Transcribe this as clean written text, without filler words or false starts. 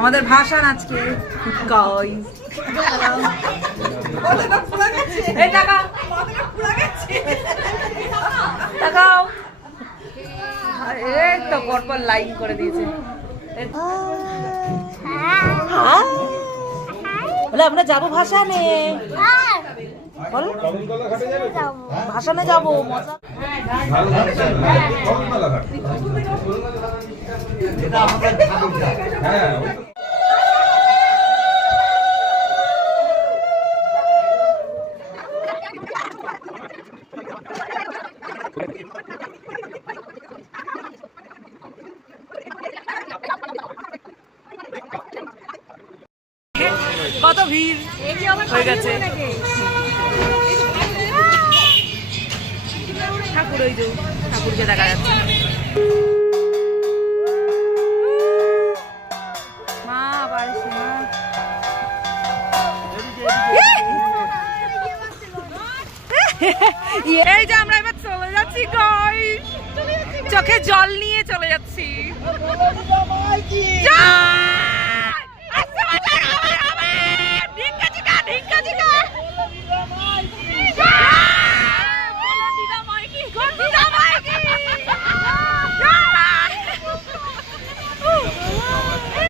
আমাদের ভাষণ আজকে তো পরপর লাইন করে দিয়েছে। বলে আমরা যাবো ভাষণে, ভাষণে যাবো। মজা কত ভিড় হয়ে গেছে। ঠাকুর, ওই যে ঠাকুরকে দেখা যাচ্ছে। মা বাড়ি মা এই যে আমরা এবার চলে যাচ্ছি গাইস, চোখে জল নিয়ে চলে যাচ্ছি।